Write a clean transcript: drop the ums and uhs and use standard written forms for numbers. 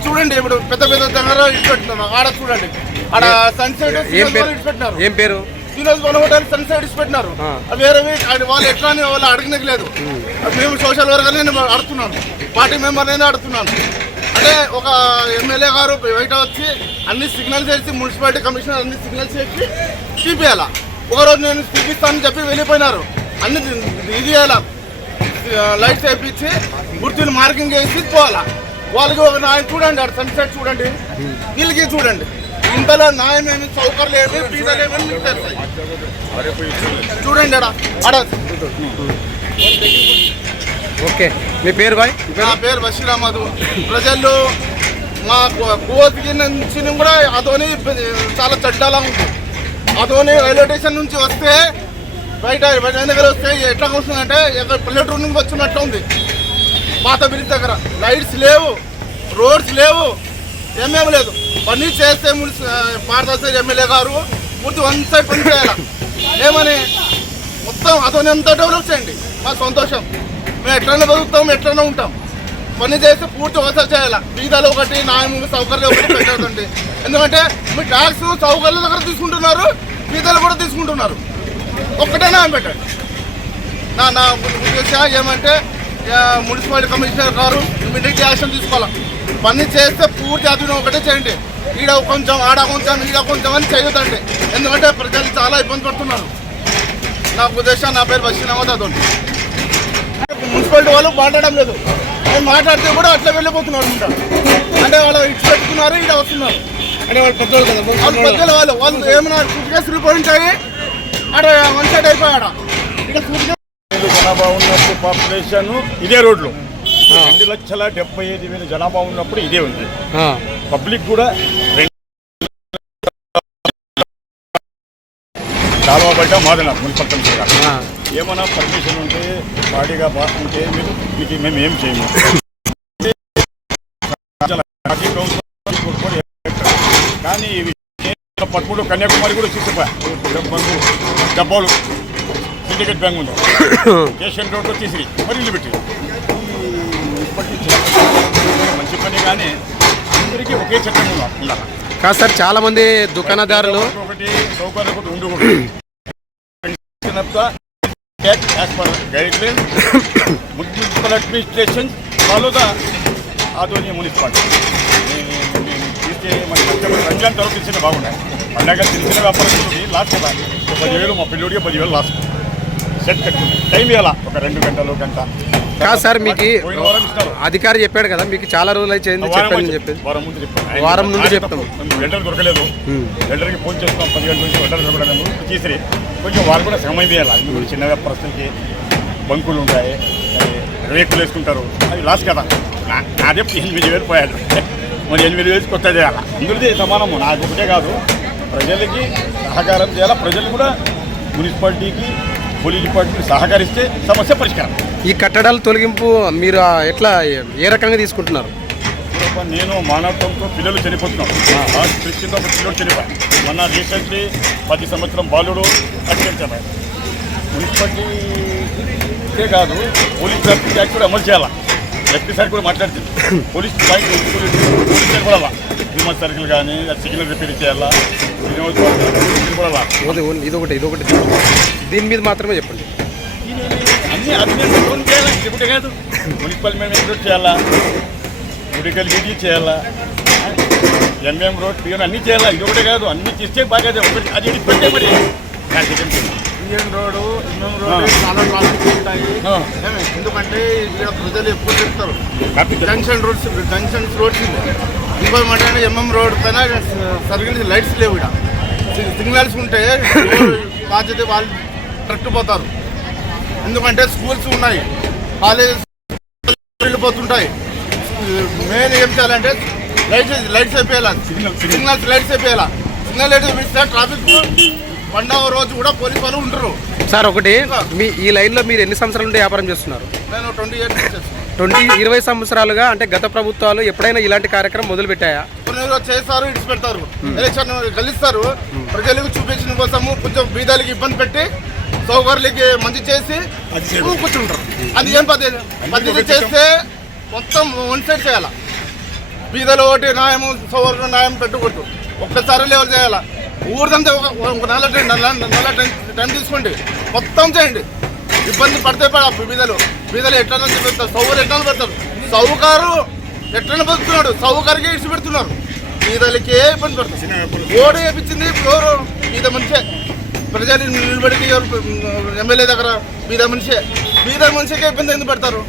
ఇప్పుడు చూడండి, ఇప్పుడు పెద్ద పెద్ద దగ్గర ఇచ్చిపెట్టినారు. ఆడ చూడండి, ఆడ సన్సెట్ ఇచ్చిపెట్టినారు. ఏం పేరు? సీనియర్స్ వన్ హోటల్ సన్సెట్ ఇచ్చిపెట్టినారు. వేరేవి వాళ్ళు ఎట్లా అని వాళ్ళు అడగనలేదు. మేము సోషల్ వర్కర్ నేను అడుగుతున్నాను, పార్టీ మెంబర్ నేను అడుగుతున్నాను. అంటే ఒక ఎమ్మెల్యే గారు బయట వచ్చి అన్ని సిగ్నల్స్ వేసి, మున్సిపాలిటీ కమిషనర్ అన్ని సిగ్నల్స్ వేసి చూపించాలా. ఒకరోజు నేను చూపిస్తానని చెప్పి వెళ్ళిపోయినారు. అన్ని ఇది చేయాలా, లైట్స్ వేయించి గుర్తులు మార్కింగ్ చేసి పోవాలా. వాళ్ళకి ఒక న్యాయం చూడండి, ఆడ సన్సెట్ చూడండి, వీళ్ళకి చూడండి. ఇంతలో న్యాయం ఏమి, సౌకర్యాలు ఏమి, పీజాలు ఏమని మీకు తెలుస్తాయి. చూడండి ఆడ. ఓకే, మీ పేరు బాయ్? నా పేరు బషీర్ అహ్మద్. ప్రజలు మా కోతికి నుంచి కూడా అదోని చాలా చెడ్డలా ఉంది. అదోని రైల్వే స్టేషన్ నుంచి వస్తే బయట దగ్గర వస్తే ఎట్లా వస్తుందంటే పల్లెటూరు నుంచి వచ్చినట్లు ఉంది. పాత బ్రిడ్జ్ దగ్గర లైట్స్ లేవు, రోడ్స్ లేవు, ఏమేమి లేదు. పని చేస్తే పారదర్శక ఎమ్మెల్యే గారు పూర్తి వన్ సైడ్ పని చేయాలి. ఏమని మొత్తం అతను ఎంత డెవలప్ చేయండి, మాకు సంతోషం. మేము ఎట్లైనా బతుకుతాం, ఎట్లైనా ఉంటాం. పని చేస్తే పూర్తి ఒకసారి చేయాలి. బీదాలు ఒకటి, న్యాయం సౌకర్యాలు ఒకటి పెట్టదండి. ఎందుకంటే మీ ట్యాక్స్ సౌకర్యాల దగ్గర తీసుకుంటున్నారు, బీదాలు కూడా తీసుకుంటున్నారు. ఒక్కటే న్యాయం పెట్టండి. నా ఉద్దేశం ఏమంటే మున్సిపాలిటీ కమిషనర్ గారు ఇమీడియట్ యాక్షన్ తీసుకోవాలి. పని చేస్తే పూర్తి అతను ఒకటే చేయండి. ఈడ కొంచెం, ఆడ కొంచెం, ఈడ కొంచెం అని చేయొద్దండి. ఎందుకంటే ప్రజలు చాలా ఇబ్బంది పడుతున్నారు. నా ఉద్దేశం, నా పేరు బషీర్ అహ్మద్. అదొండి మున్సిపాలిటీ వాళ్ళు మాట్లాడడం లేదు. నేను మాట్లాడితే కూడా అట్లా వెళ్ళిపోతున్నారు ఉంటారు. అంటే వాళ్ళు ఇటు పెట్టుకున్నారు, ఈడ వస్తున్నారు. అంటే వాళ్ళు పెద్దలు కదా, పెద్దలు వాళ్ళు ఏమైనా సూట్కేస్ రిపోర్ట్ అయ్యి ఆడ వన్ సైడ్ అయిపోయాడ. ఇక జనాభా ఉన్నప్పుడు పాపులేషన్ ఇదే రోడ్లు 2,75,000 జనాభా ఉన్నప్పుడు ఇదే ఉంది. పబ్లిక్ కూడా కాలువ బయట మాదన మున్సిపల్ కమిషనర్ గారు ఏమైనా పర్మిషన్ ఉంటే బాడీగా ఉంటే మీకు మేము ఏం చేయము. కానీ ఇవి పట్టుకుంటూ కన్యాకుమారి కూడా చూసిపోయా డబ్బాలు సిండికేట్ బ్యాంక్ ఉంది, స్టేషన్ రోడ్లో తీసి మరి ఇల్లు పెట్టి మంచి పని. కానీ అందరికీ ఒకే చట్టం ఉండాలి కాదు సార్. చాలా మంది దుకాణదారులు ఒకటి సౌకర్యం ఒకటి ఉండకూడదు. Guideline municipal administration follow the Adoni municipality. తీస్తే మన రంజాన్ తర్వాత తెలిసిన బాగున్నాయి. పండగ తెలిసిన వ్యాపారస్తులకి లాస్ట్ 10,000, మా పిల్లోడికి 10,000 లాస్ట్ సెట్ కట్టుకుంది. టైం ఇవ్వాలా, ఒక 2 గంటలు గంట. కాదు సార్, మీకు అధికారి చెప్పాడు కదా, మీకు చాలా రోజులు అయితే చెప్పేది. వారం నుండి చెప్తాం. వెంటనే దొరకలేదు. వెంటనే ఫోన్ చేస్తాం 10 గంటల నుంచి వెంటనే దొరకలేదు. తీసిరి కొంచెం వాళ్ళు కూడా సమయం వేయాలి. ఇప్పుడు చిన్న వ్యాపారస్తులకి బంకులు ఉంటాయి, రేకులు వేసుకుంటారు, అది లాస్ట్ కదా. నాదే 8,000 పోయాడు. మరి 8,000 కొత్త చేయాలి. అందరిది సమానము, నాకు ఒకటే కాదు. ప్రజలకి సహకారం చేయాలి. ప్రజలు కూడా మున్సిపాలిటీకి, పోలీస్ డిపార్ట్మెంట్ సహకరిస్తే సమస్య పరిష్కారం. ఈ కట్టడాల తొలగింపు మీరు ఎట్లా, ఏ రకంగా తీసుకుంటున్నారు? నేను మానవత్వంతో పిల్లలు చనిపోతున్నాను. క్రిస్టియన్తో ఒక పిల్లలు చనిపోయాను. మొన్న రీసెంట్లీ 10 సంవత్సరం బాలుడు అత్యంత. మున్సిపాలిటీకే కాదు, పోలీస్ ట్రాఫిక్ యాక్ట్ కూడా అమలు చేయాలా. ఎస్పీ సార్ కూడా మాట్లాడుతుంది. పోలీస్ కూడా హ్యూమన్ సర్కిల్ కానీ సిగ్నల్ రిపేర్ చేయాలా, కూడా ఇదొకటి దీని మీద మాత్రమే చెప్పండి. అన్ని అభినందన చేయాలా, ఇది ఒకటే కాదు. మున్సిపల్ మేనేజ్మెంట్ చేయాలా, మెడికల్ డ్యూటీ చేయాలా, ఎంఎం రోడ్ పిఎన్ అన్నీ చేయాలా. ఇది ఒకటే కాదు, అన్నీ చేస్తే బాగా ఒకటి అది పెట్టే. మరి ఇండియన్ రోడ్డు, ఎంఎం రోడ్ చాలా ట్రాఫిక్ ఉంటాయి. ఎందుకంటే ఇక్కడ ప్రజలు ఎక్కువ చెప్తారు. జంక్షన్స్ రోడ్స్ ఇంకో మాట ఎంఎం రోడ్ పైన సర్కిల్ లైట్స్ లేవు. ఇక్కడ సిగ్నల్స్ ఉంటే బాధ్యత వాళ్ళు కరెక్ట్ పోతారు. ఎందుకంటే స్కూల్స్ ఉన్నాయి, కాలేజెస్ వెళ్ళిపోతుంటాయి. మెయిన్ ఏం చేయాలంటే లైట్స్ అయిపోయాలా, సిగ్నల్స్ లైట్స్ అయిపోయాలా. సిగ్నల్ లైట్స్ ఇస్తే ట్రాఫిక్ పండగ రోజు కూడా పోలీసు వాళ్ళు ఉంటారు. సార్ ఒకటి, మీ ఈ లైన్లో మీరు ఎన్ని సంవత్సరాల నుండి వ్యాపారం చేస్తున్నారు? నేను 20 years 20 సంవత్సరాలుగా. అంటే గత ప్రభుత్వాలు ఎప్పుడైనా ఇలాంటి కార్యక్రమం మొదలు పెట్టాయా? చేస్తారు, ఇడిచి పెడతారు, ఎలక్షన్ గెలుస్తారు. ప్రజలకు చూపించిన కోసము కొంచెం బీదాలకి ఇబ్బంది పెట్టి సౌకర్యాలకి మంచి చేసి కూర్చుంటారు. అది ఏం పద్ధతి చేస్తే మొత్తం వన్ సైడ్ చేయాలి. బీదలు ఒకటి న్యాయం సౌకర్యం న్యాయం పెట్టుకోవద్దు. ఒక్కసారి లెవెల్ చేయాలా. ఊరిదంతా ఒక నెల టైం తీసుకోండి, మొత్తం చేయండి. ఇబ్బంది పడితే బీదలు ఎట్లా పెడతారు, సౌకర్యం ఎట్లా పెడతారు. సౌకారు ఎట్లా బతుకుతున్నాడు, సౌకర్యకే ఇడిచి పెడుతున్నారు. బీదలకే ఇబ్బంది పడుతుంది. ఓటు వేయించింది ఎవరు? బీద మనిషే. ప్రజలు నిలబడికి ఎవరు ఎమ్మెల్యే దగ్గర బీద మనిషే. బీద మనిషికే ఇబ్బంది ఎందుకు పెడతారు?